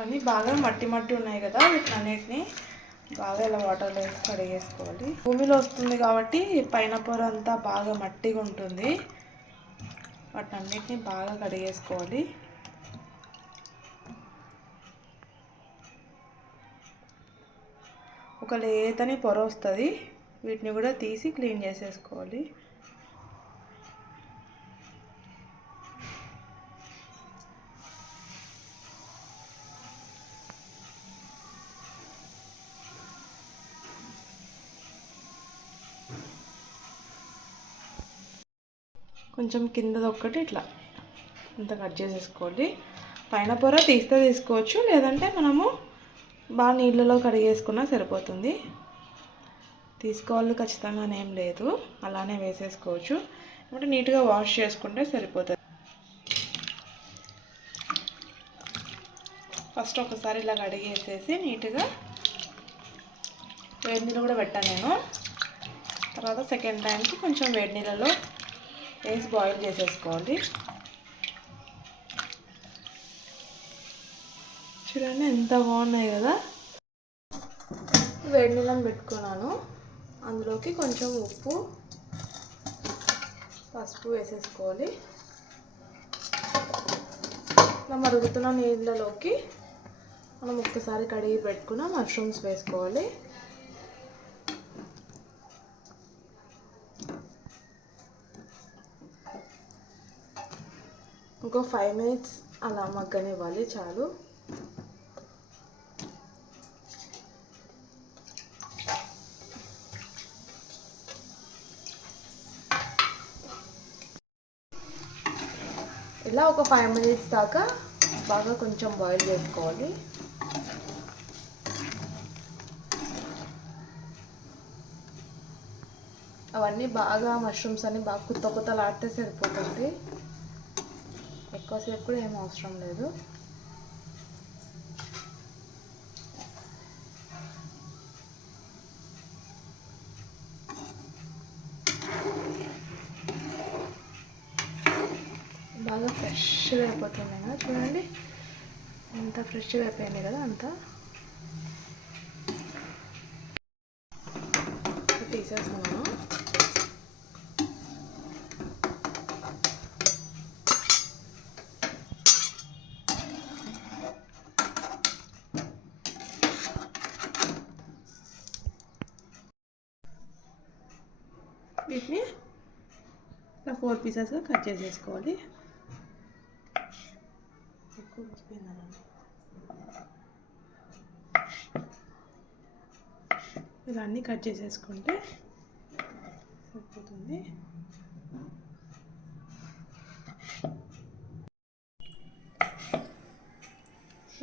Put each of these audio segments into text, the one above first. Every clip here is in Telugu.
అవన్నీ బాగా మట్టి మట్టి ఉన్నాయి కదా వీటినన్నిటిని బాగా ఇలా వాటర్లో వేసి కడిగేసుకోవాలి. భూమిలో వస్తుంది కాబట్టి పైన పొర అంతా బాగా మట్టిగా ఉంటుంది. వాటినన్నిటిని బాగా కడిగేసుకోవాలి. ఒక లేతని పొర వస్తుంది. వీటిని కూడా తీసి క్లీన్ చేసేసుకోవాలి. కొంచెం కిందది ఒక్కటి ఇట్లా. ఇంత కట్ చేసేసుకోవాలి పైన పొర తీస్తే తీసుకోవచ్చు లేదంటే మనము బాగా నీళ్ళలో కడిగేసుకున్నా సరిపోతుంది. తీసుకోవాలి ఖచ్చితంగా ఏం లేదు అలానే వేసేసుకోవచ్చు. అంటే నీట్గా వాష్ చేసుకుంటే సరిపోతుంది. ఫస్ట్ ఒకసారి ఇలా కడిగేసేసి నీట్గా వేడి నీళ్ళు కూడా పెట్టాను నేను. తర్వాత సెకండ్ టైంకి కొంచెం వేడి నీళ్ళలో వేసి బాయిల్ చేసేసుకోవాలి చూడండి ఎంత బాగున్నాయి కదా. వేడి నీళ్ళని పెట్టుకున్నాను. అందులోకి కొంచెం ఉప్పు పసుపు వేసేసుకోవాలి. ఇలా మరుగుతున్న నీళ్ళలోకి మనం ఒక్కసారి కడిగి పెట్టుకున్న మష్రూమ్స్ వేసుకోవాలి. ఇంకో ఫైవ్ మినిట్స్ అలా మగ్గనివ్వాలి చాలు. ఇలా ఒక ఫైవ్ మినిట్స్ దాకా బాగా కొంచెం బాయిల్ చేసుకోవాలి. అవన్నీ బాగా మష్రూమ్స్ అన్ని బాగా కుత్త కుత్తలాడితే సరిపోతుంది. ఎక్కువసేపు కూడా ఏం అవసరం లేదు. బాగా ఫ్రెష్గా అయిపోతుంది కదా చూడండి. ఎంత ఫ్రెష్గా అయిపోయింది కదా అంతా. తీసేస్తున్నాను వీటిని ఇలా ఫోర్ పీసెస్గా కట్ చేసేసుకోవాలి. ఇలా అన్నీ కట్ చేసేసుకుంటే సరిపోతుంది.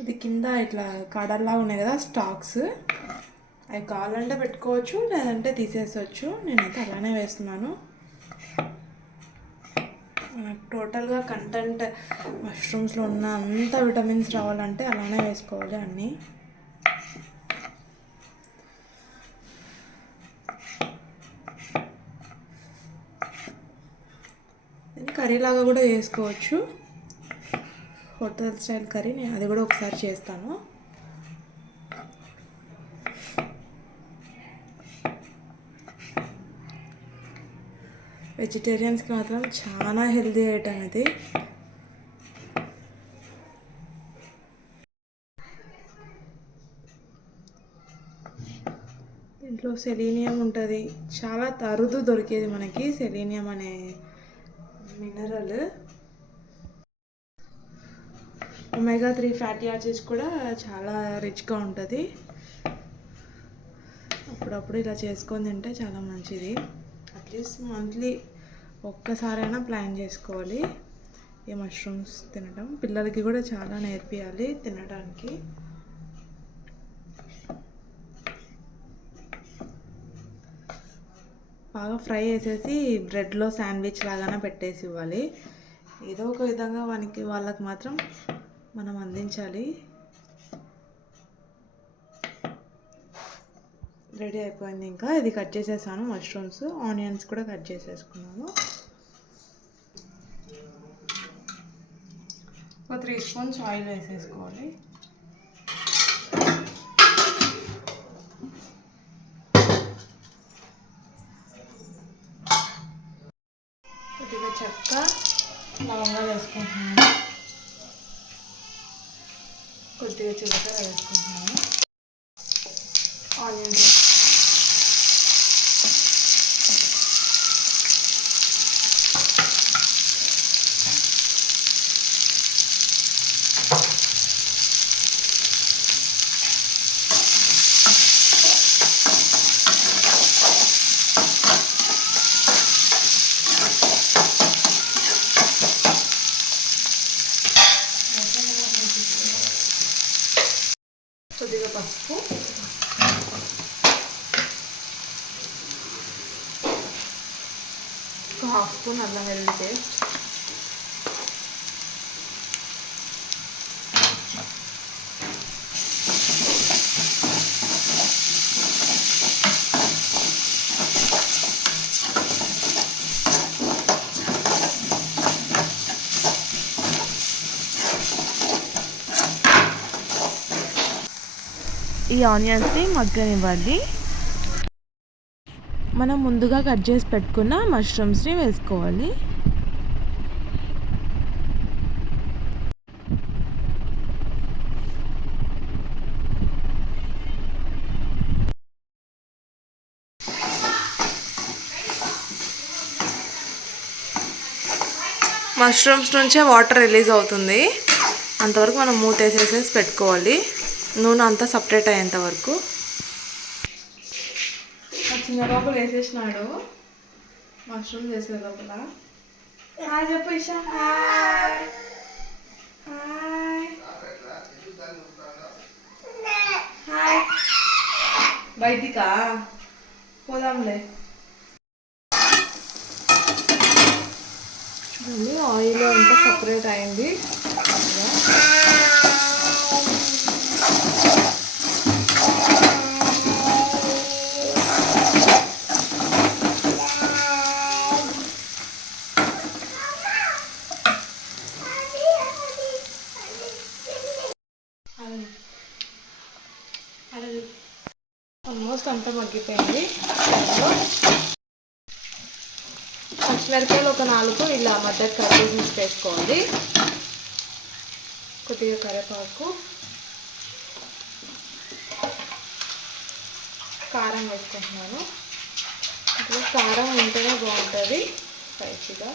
ఇది కింద ఇట్లా కడల్లా ఉన్నాయి కదా స్టాక్స్. అవి కావాలంటే పెట్టుకోవచ్చు లేదంటే తీసేసవచ్చు నేనైతే అలానే వేస్తున్నాను. టోటల్గా కంటెంట్ మష్రూమ్స్లో ఉన్న అంత విటమిన్స్ రావాలంటే అలానే వేసుకోవాలి అన్నీ. కర్రీలాగా కర్రీ లాగా కూడా చేసుకోవచ్చు హోటల్ స్టైల్ కర్రీ నేను అది కూడా ఒకసారి చేస్తాను. వెజిటేరియన్స్కి మాత్రం చాలా హెల్దీ ఐటమ్ ఇది దీంట్లో సెలీనియం ఉంటుంది. చాలా అరుదు దొరికేది మనకి సెలీనియం అనే mineral omega three fatty acids కూడా చాలా రిచ్గా ఉంటుంది. అప్పుడప్పుడు ఇలా చేసుకొని తింటే చాలా మంచిది. అట్లీస్ట్ మంత్లీ ఒక్కసారైనా ప్లాన్ చేసుకోవాలి. ఈ మష్రూమ్స్ తినడం పిల్లలకి కూడా చాలా నేర్పియాలి తినడానికి బాగా ఫ్రై చేసేసి బ్రెడ్లో శాండ్విచ్ లాగానే పెట్టేసి ఇవ్వాలి. ఏదో ఒక విధంగా వానికి వాళ్ళకి మాత్రం మనం అందించాలి. రెడీ అయిపోయింది ఇంకా. ఇది కట్ చేసేసాను మష్రూమ్స్. ఆనియన్స్ కూడా కట్ చేసేసుకున్నాను. ఒక త్రీ స్పూన్స్ ఆయిల్ వేసేసుకోవాలి. కొద్దిగా చెక్క లవంగా వేసుకుంటున్నాను. కొద్దిగా చిలకర వేసుకుంటున్నాను. ఆనియన్స్ హాఫ్ స్పూన్ అల్లం వెల్లుల్లి పేస్ట్. ఈ ఆనియన్స్ని మగ్గనివ్వండి. మనం ముందుగా కట్ చేసి పెట్టుకున్న మష్రూమ్స్ని వేసుకోవాలి. మష్రూమ్స్ నుంచే వాటర్ రిలీజ్ అవుతుంది. అంతవరకు మనం మూత వేసేసేసి పెట్టుకోవాలి. నూనె అంతా సపరేట్ అయ్యేంత వరకు. చిన్న లోపల వేసేసినాడు. మష్రూమ్ చేసే లోపల. హాయ్ చెప్పు ఇషా హాయ్. హాయ్. హాయ్. బయటికా? పోదాంలే. చూడండి ఆయిల్ అంతా సపరేట్ అయింది. అంతా మగ్గిపోయింది. పచ్చిమిరపకాయలు ఒక నాలుగు ఇలా మధ్య కట్ చేసి వేసుకోవాలి కొద్దిగా కరివేపాకు కారం వేసుకుంటున్నాను. ఇప్పుడు కారం ఉంటేనే బాగుంటుంది. స్పైసీగా.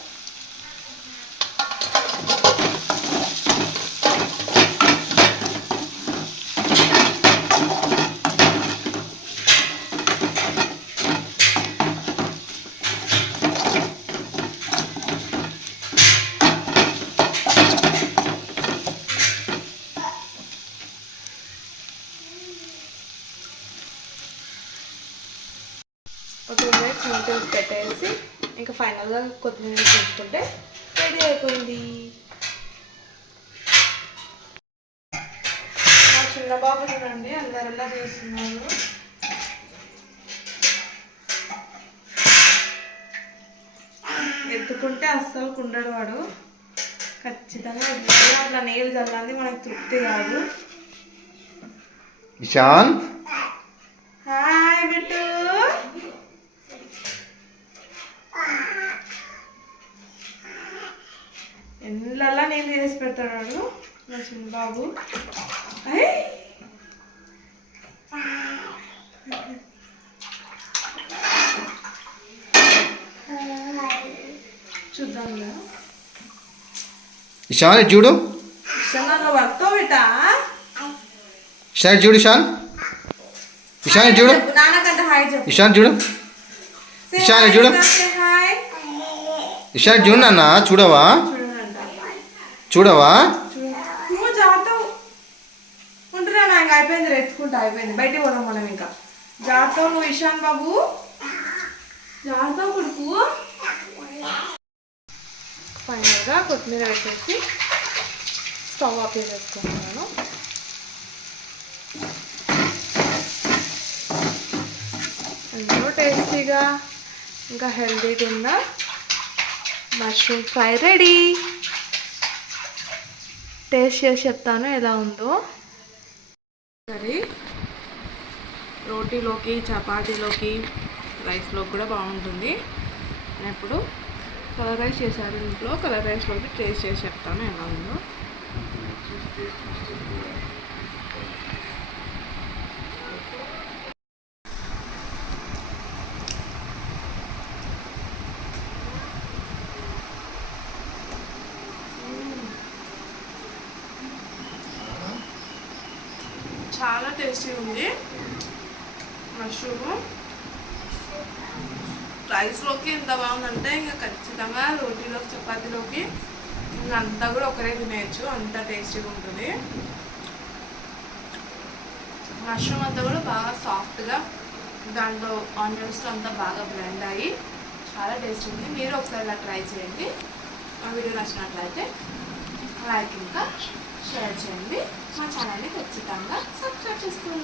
ఒక టూ మినిట్స్ ముందు పెట్టేసి ఇంకా ఫైనల్గా కొత్తిమీర చూసుకుంటే రెడీ అయిపోయింది. మా చిన్న బాబు చూడండి అందరిలా చేస్తున్నారు? ఎత్తుకుంటే అస్సలు కుండడు వాడు. ఖచ్చితంగా అట్లా నీళ్ళు చల్లంది మనకు తృప్తి కాదు. ఇషాన్ హాయ్ బిట్టు ఎండ్లల్లా నీళ్ళు చేసి పెడతాడు మా చిన్న బాబు ఐ! చూద్దాంగా ఇషాన్ చూడు. ఇషాన్ చూడు ఇషాన్. ఇషాన్ చూడు. ఇషాన్ చూడు. ఇషాన్ చూడు. ఇషాన్ చూడు నాన్న. చూడవా? చూడవా? నువ్వు జాగ్రత్త ఉంటున్నా నాకు అయిపోయింది రే, అయిపోయింది. బయటికి పోదాం మనం ఇంకా. జాగ్రత్త నువ్వు ఇషాన్ బాబు. జాగ్రత్త కొడుకు. ఫైనల్గా కొత్తిమీర వేసేసి స్టవ్ ఆఫ్ చేసేసుకుంటున్నాను. ఎంతో టేస్టీగా ఇంకా హెల్తీగా ఉన్న మష్రూమ్ ఫ్రై రెడీ. టేస్ట్ చేసి చెప్తాను ఎలా ఉందో. సరే. రోటీలోకి చపాతీలోకి రైస్లోకి కూడా బాగుంటుంది. నేను ఇప్పుడు కలర్ రైస్ చేశాను ఇంట్లో. కలర్ రైస్లోకి టేస్ట్ చేసి చెప్తాను ఎలా ఉందో. చాలా టేస్టీ ఉంది. మష్రూమ్. రైస్లోకి ఎంత బాగుందంటే ఇంకా ఖచ్చితంగా రోటీలోకి చపాతీలోకి ఇంకా అంతా కూడా ఒకరే తినేయచ్చు. అంత టేస్టీగా ఉంటుంది. మష్రూమ్ అంతా కూడా బాగా సాఫ్ట్గా దాంట్లో ఆనియన్స్తో అంతా బాగా బ్లెండ్ అయ్యి చాలా టేస్ట్ ఉంది. మీరు ఒకసారి ఇలా ట్రై చేయండి. మా వీడియో నచ్చినట్లయితే లైక్ ఇంకా షేర్ చేయండి. మా ఛానల్ని ఖచ్చితంగా సబ్స్క్రైబ్ చేసుకోండి.